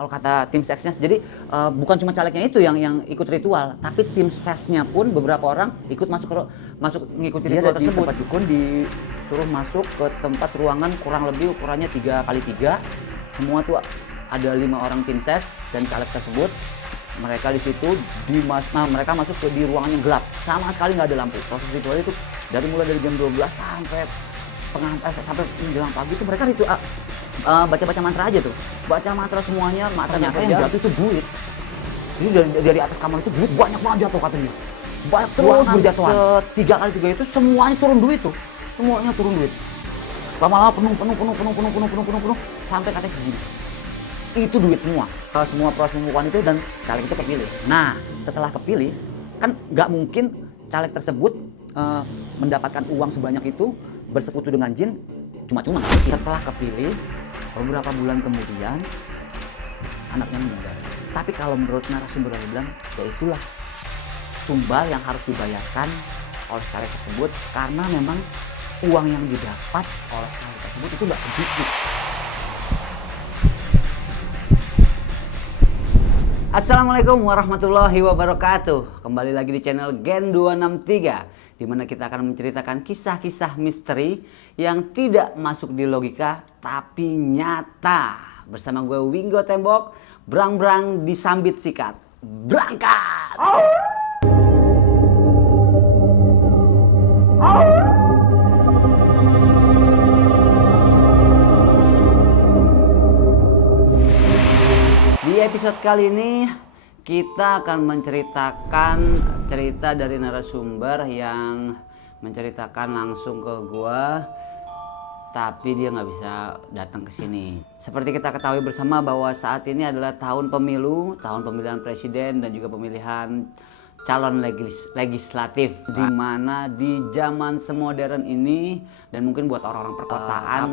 kalau kata tim sesnya. Jadi bukan cuma calegnya itu yang ikut ritual, tapi tim sesnya pun beberapa orang ikut masuk ngikuti ritual tersebut. Di tempat dukun disuruh masuk ke tempat ruangan kurang lebih ukurannya 3x3. Semua tuh ada 5 orang tim ses dan caleg tersebut. Mereka di situ mereka masuk di ruangan yang gelap, sama sekali nggak ada lampu. Proses ritual itu mulai dari jam 12 sampai menjelang pagi itu mereka baca mantra aja tuh. Baca mantra semuanya, ternyata yang jatuh itu duit. Jadi dari atas kamar itu duit banyak banget jatuh katanya. Terus berjatuhan. 3x3 itu semuanya turun duit tuh. Semuanya turun duit. Lama-lama penuh sampai katanya segini. Itu duit semua. Semua proses pembukuan itu dan caleg itu kepilih. Nah, setelah kepilih kan nggak mungkin caleg tersebut mendapatkan uang sebanyak itu bersekutu dengan jin cuma-cuma. Setelah kepilih beberapa bulan kemudian anaknya meninggal. Tapi kalau menurut narasumber yang bilang, ya itulah tumbal yang harus dibayarkan oleh caleg tersebut karena memang uang yang didapat oleh caleg tersebut itu nggak sedikit. Assalamualaikum warahmatullahi wabarakatuh. Kembali lagi di channel Gen 263, di mana kita akan menceritakan kisah-kisah misteri yang tidak masuk di logika tapi nyata. Bersama gue Winggo Tembok, brang-brang disambit sikat. Berangkat! Di episode kali ini kita akan menceritakan cerita dari narasumber yang menceritakan langsung ke gua, tapi dia nggak bisa datang ke sini. Seperti kita ketahui bersama bahwa saat ini adalah tahun pemilu, tahun pemilihan presiden dan juga pemilihan calon legislatif, di mana di zaman semodern ini dan mungkin buat orang-orang perkotaan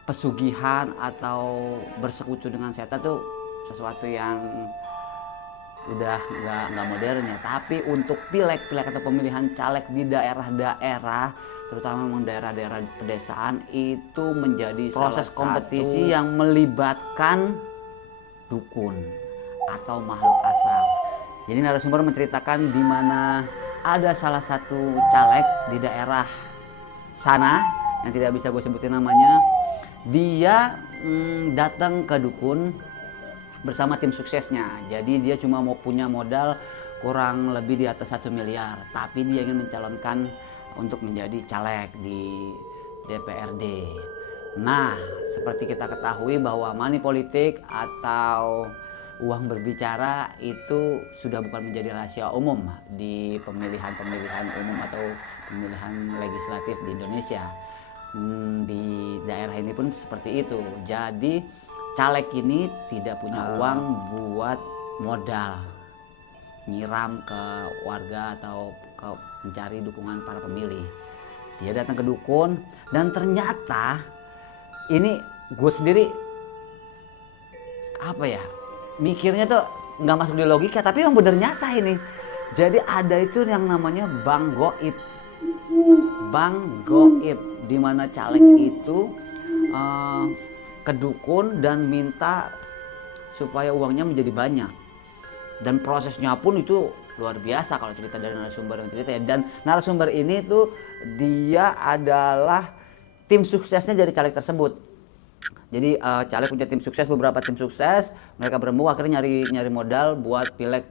pesugihan atau bersekutu dengan setan tuh sesuatu yang udah nggak modern ya. Tapi untuk pileg atau pemilihan caleg di daerah-daerah, terutama memang daerah-daerah pedesaan, itu menjadi proses kompetisi yang melibatkan dukun atau makhluk asal. Jadi narasumber menceritakan di mana ada salah satu caleg di daerah sana yang tidak bisa gue sebutin namanya. Dia datang ke dukun bersama tim suksesnya. Jadi dia cuma mau punya modal kurang lebih di atas 1 miliar. Tapi dia ingin mencalonkan untuk menjadi caleg di DPRD. Nah, seperti kita ketahui bahwa money politik atau uang berbicara itu sudah bukan menjadi rahasia umum di pemilihan umum atau pemilihan legislatif di Indonesia. Di daerah ini pun seperti itu. Jadi caleg ini tidak punya uang buat modal nyiram ke warga atau ke mencari dukungan para pemilih. Dia datang ke dukun dan ternyata ini gue sendiri mikirnya tuh nggak masuk di logika, tapi yang bener nyata ini. Jadi ada itu yang namanya Bang Goib, di mana caleg itu ke dukun dan minta supaya uangnya menjadi banyak. Dan prosesnya pun itu luar biasa kalau cerita dari narasumber yang cerita ya. Dan narasumber ini tuh dia adalah tim suksesnya dari caleg tersebut. Jadi caleg punya tim sukses, beberapa tim sukses, mereka berembuk akhirnya nyari modal buat pileg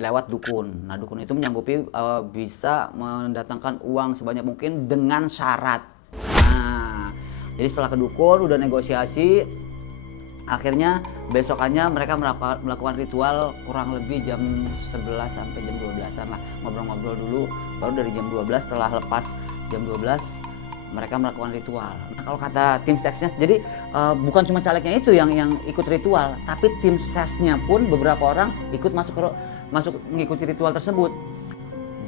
lewat dukun. Nah, dukun itu menyanggupi bisa mendatangkan uang sebanyak mungkin dengan syarat. Nah, jadi setelah ke dukun udah negosiasi, akhirnya besokannya mereka melakukan ritual kurang lebih jam 11 sampai jam 12-an lah. Ngobrol-ngobrol dulu, baru dari jam 12 setelah lepas jam 12 mereka melakukan ritual. Nah, kalau kata tim sesnya, jadi bukan cuma calegnya itu yang ikut ritual, tapi tim sesnya pun beberapa orang ikut masuk mengikuti ritual tersebut.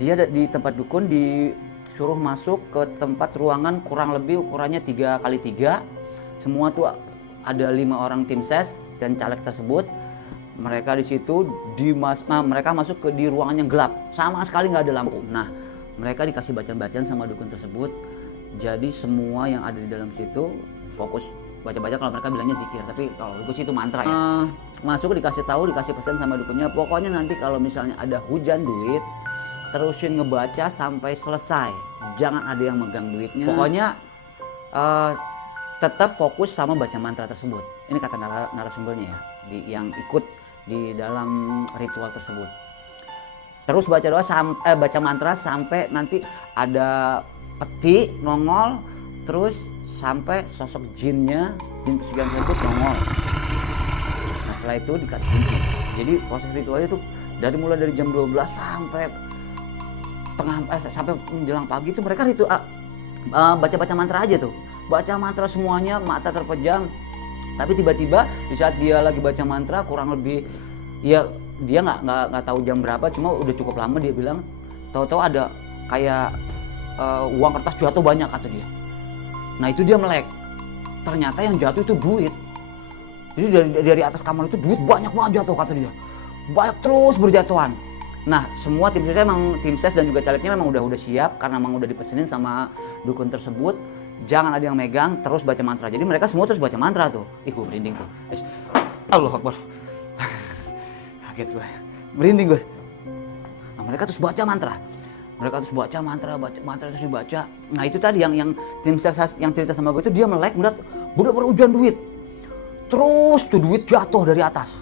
Dia di tempat dukun disuruh masuk ke tempat ruangan kurang lebih ukurannya 3x3. Semua tuh ada 5 orang tim ses dan caleg tersebut. Mereka di situ mereka masuk di ruangan yang gelap, sama sekali nggak ada lampu. Nah, mereka dikasih bacaan-bacaan sama dukun tersebut. Jadi semua yang ada di dalam situ fokus baca-baca kalau mereka bilangnya zikir, tapi kalau dukun sih itu mantra ya. Masuk dikasih tahu, dikasih pesan sama dukunnya, pokoknya nanti kalau misalnya ada hujan duit, terusin ngebaca sampai selesai, jangan ada yang megang duitnya. Pokoknya tetap fokus sama baca mantra tersebut. Ini kata narasumbernya ya, yang ikut di dalam ritual tersebut. Terus baca doa baca mantra sampai nanti ada peti nongol, terus sampai sosok jin pesugihan tersebut nongol. Nah setelah itu dikasih kunci. Jadi proses ritualnya itu mulai dari jam 12 sampai sampai menjelang pagi itu mereka baca mantra aja tuh. Baca mantra semuanya, mata terpejam. Tapi tiba-tiba di saat dia lagi baca mantra, kurang lebih ya dia nggak tahu jam berapa, cuma udah cukup lama, dia bilang tahu-tahu ada kayak uang kertas jatuh banyak kata dia. Nah itu dia melek, ternyata yang jatuh itu duit. Jadi dari atas kamar itu duit banyak banget jatuh kata dia, banyak terus berjatuhan. Nah semua tim ses dan juga calegnya memang udah siap, karena memang udah dipesenin sama dukun tersebut, jangan ada yang megang, terus baca mantra. Jadi mereka semua terus baca mantra tuh. Ih gue merinding tuh. Allahu Akbar. Kaget gue, merinding gue. Nah mereka terus baca mantra. Mantra terus dibaca. Nah itu tadi yang tim ses yang cerita sama gue itu, dia melek melihat udah berhujan duit. Terus tuh duit jatuh dari atas.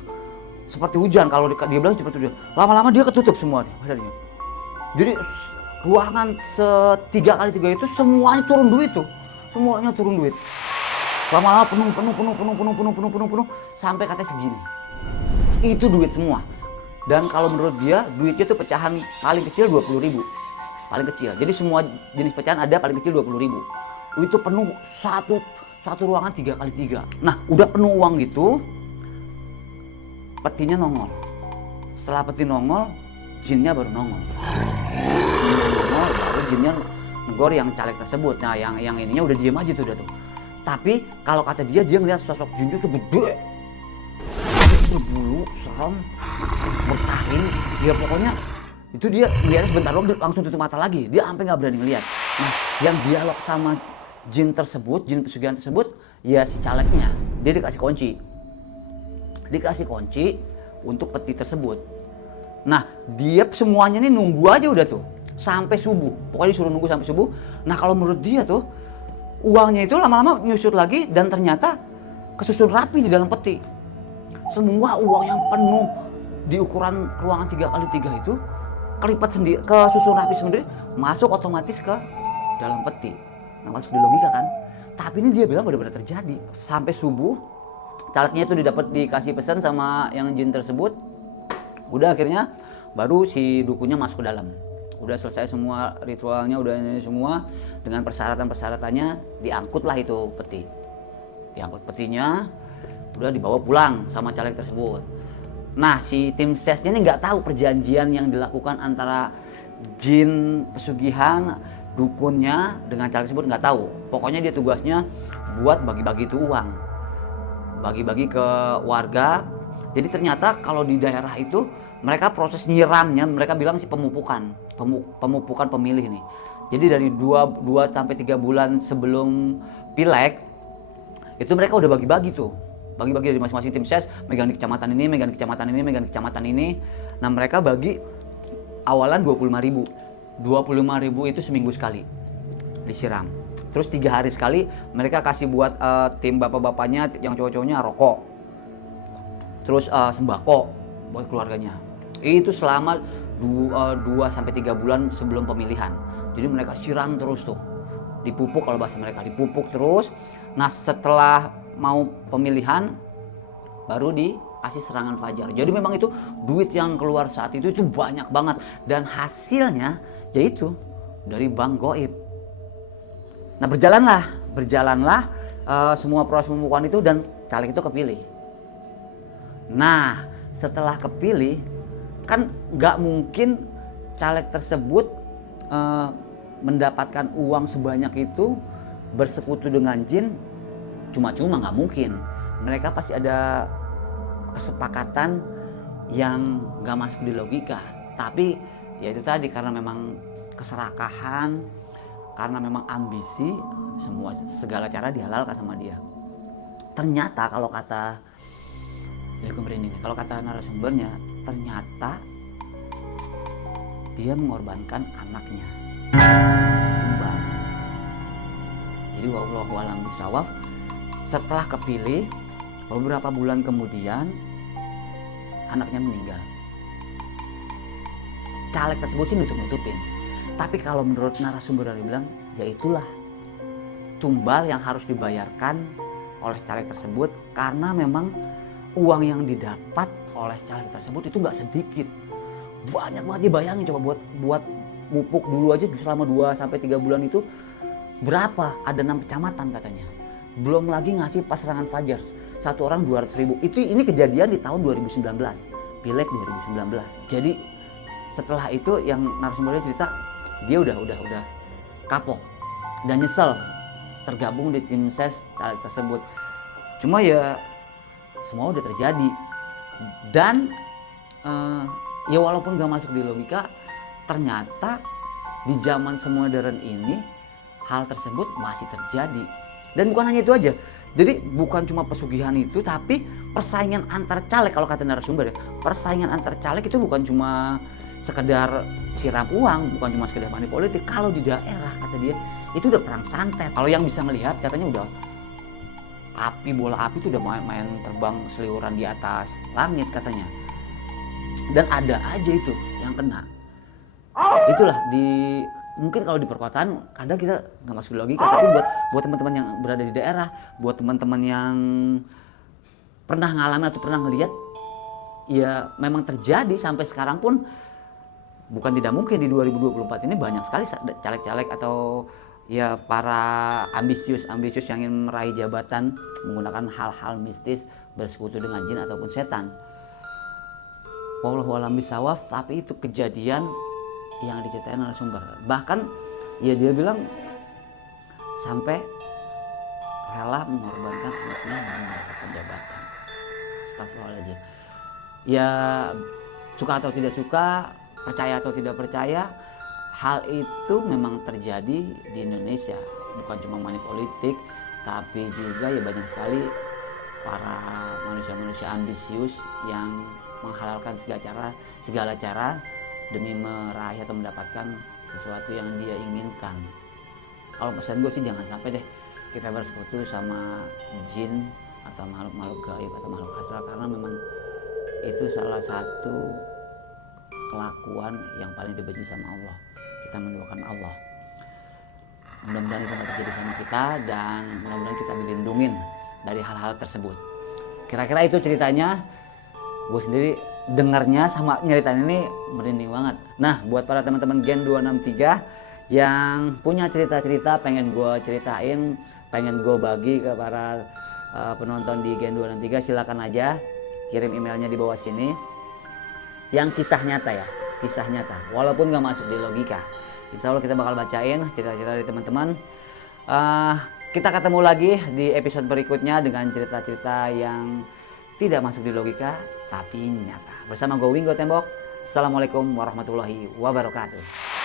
Seperti hujan, kalau dia bilang seperti hujan. Lama-lama dia ketutup semua badannya. Jadi ruangan 3x3 itu semuanya turun duit tuh. Semuanya turun duit. Lama-lama penuh sampai katanya segini. Itu duit semua. Dan kalau menurut dia duitnya tuh pecahan paling kecil 20.000. Paling kecil. Jadi semua jenis pecahan ada paling kecil 20.000. Itu penuh satu ruangan 3x3. Nah, udah penuh uang gitu. Petinya nongol. Setelah peti nongol, jinnya baru nongol. Baru jinnya negor yang caleg tersebut. Nah, yang ininya udah diem aja tuh udah tuh. Tapi kalau kata dia ngeliat sosok jin itu gede. Berbulu, serem, bertaring, ya pokoknya itu dia melihatnya sebentar doang langsung tutup mata lagi, dia sampai nggak berani ngeliat. Nah yang dialog sama jin tersebut, jin pesugihan tersebut, ya si calegnya, dia dikasih kunci untuk peti tersebut. Nah dia semuanya nih nunggu aja udah tuh sampai subuh, pokoknya disuruh nunggu sampai subuh. Nah kalau menurut dia tuh uangnya itu lama-lama nyusut lagi dan ternyata kesusun rapi di dalam peti. Semua uang yang penuh di ukuran ruangan 3x3 itu kelipat sendiri, kesusun rapi sendiri, masuk otomatis ke dalam peti. Nggak masuk di logika kan? Tapi ini dia bilang benar-benar terjadi. Sampai subuh, calegnya itu dikasih pesan sama yang jin tersebut. Udah akhirnya baru si dukunnya masuk ke dalam. Udah selesai semua ritualnya, udah ini semua dengan persyaratan-persyaratannya, diangkutlah itu peti. Diangkut petinya, udah dibawa pulang sama caleg tersebut. Nah si tim sesnya ini nggak tahu perjanjian yang dilakukan antara jin pesugihan dukunnya dengan caleg tersebut, nggak tahu. Pokoknya dia tugasnya buat bagi-bagi itu uang, bagi-bagi ke warga. Jadi ternyata kalau di daerah itu mereka proses nyiramnya, mereka bilang sih pemupukan pemilih nih. Jadi dari 2 sampai 3 bulan sebelum pileg itu mereka udah bagi-bagi tuh. Bagi-bagi dari masing-masing tim ses, megang di kecamatan ini, megang di kecamatan ini, megang di kecamatan ini. Nah mereka bagi awalan 25.000. 25.000 itu seminggu sekali disiram. Terus 3 hari sekali mereka kasih buat tim bapak-bapaknya yang cowok-cowoknya rokok. Terus sembako buat keluarganya. Itu selama 2 sampai 3 bulan sebelum pemilihan. Jadi mereka siram terus tuh. Dipupuk kalau bahasa mereka, dipupuk terus. Nah setelah mau pemilihan baru dikasih serangan fajar. Jadi memang itu duit yang keluar saat itu banyak banget dan hasilnya yaitu dari bank goib. Nah berjalanlah semua proses pembukaan itu dan caleg itu kepilih. Nah setelah kepilih kan nggak mungkin caleg tersebut mendapatkan uang sebanyak itu bersekutu dengan jin cuma-cuma, nggak mungkin. Mereka pasti ada kesepakatan yang nggak masuk di logika. Tapi ya itu tadi, karena memang keserakahan, karena memang ambisi, segala cara dihalalkan sama dia. ternyata kalau kata kalau kata narasumbernya, ternyata dia mengorbankan anaknya tumbal. Jadi wallahu a'lam bishawab, setelah kepilih beberapa bulan kemudian anaknya meninggal. Caleg tersebut sih nutup-nutupin, tapi kalau menurut narasumber dari bilang, ya itulah tumbal yang harus dibayarkan oleh caleg tersebut, karena memang uang yang didapat oleh caleg tersebut itu nggak sedikit, banyak banget. Bayangin coba buat pupuk dulu aja selama 2-3 bulan itu berapa? Ada 6 kecamatan katanya. Belum lagi ngasih pas serangan fajar, satu orang 200.000. Ini kejadian di tahun 2019, Pileg 2019. Jadi setelah itu yang narasumbernya cerita, dia udah kapok dan nyesel tergabung di tim ses caleg tersebut. Cuma ya semua udah terjadi, dan ya walaupun gak masuk di logika, ternyata di zaman modern ini hal tersebut masih terjadi. Dan bukan hanya itu aja, jadi bukan cuma pesugihan itu, tapi persaingan antar caleg. Kalau kata narasumber ya, persaingan antar caleg itu bukan cuma sekedar siram uang, bukan cuma sekedar money politik. Kalau di daerah, kata dia, itu udah perang santet. Kalau yang bisa ngelihat katanya udah bola api itu udah main terbang seliuran di atas langit katanya, dan ada aja itu yang kena. Itulah mungkin kalau di perkotaan kadang kita nggak masuk logika, tapi buat teman-teman yang berada di daerah, buat teman-teman yang pernah ngalamin atau pernah ngelihat, ya memang terjadi sampai sekarang pun. Bukan tidak mungkin di 2024 ini banyak sekali caleg-caleg atau ya para ambisius yang ingin meraih jabatan menggunakan hal-hal mistis, bersekutu dengan jin ataupun setan. Wallahu a'lam bishawab, tapi itu kejadian yang diceritain narasumber. Bahkan ya dia bilang sampai rela mengorbankan anaknya demi mendapatkan jabatan. Astagfirullahaladzim. Ya suka atau tidak suka, percaya atau tidak percaya, hal itu memang terjadi di Indonesia. Bukan cuma money politik, tapi juga ya banyak sekali para manusia-manusia ambisius yang menghalalkan segala cara demi meraih atau mendapatkan sesuatu yang dia inginkan. Kalau pesan gue sih jangan sampai deh kita bersekutu sama jin atau makhluk-makhluk gaib atau makhluk astral, karena memang itu salah satu kelakuan yang paling dibenci sama Allah. Kita mendoakan Allah, mudah-mudahan itu nggak terjadi sama kita, dan mudah-mudahan kita dilindungin dari hal-hal tersebut. Kira-kira itu ceritanya. Gue sendiri dengarnya sama nyeritain ini merinding banget. Nah, buat para teman-teman Gen 263 yang punya cerita-cerita pengen gue ceritain, pengen gue bagi ke para penonton di Gen 263, silakan aja kirim emailnya di bawah sini. Yang kisah nyata ya, kisah nyata, walaupun gak masuk di logika. Insya Allah kita bakal bacain cerita-cerita dari teman-teman. Kita ketemu lagi di episode berikutnya dengan cerita-cerita yang tidak masuk di logika tapi nyata. Bersama gue Winggo Tembok. Assalamualaikum warahmatullahi wabarakatuh.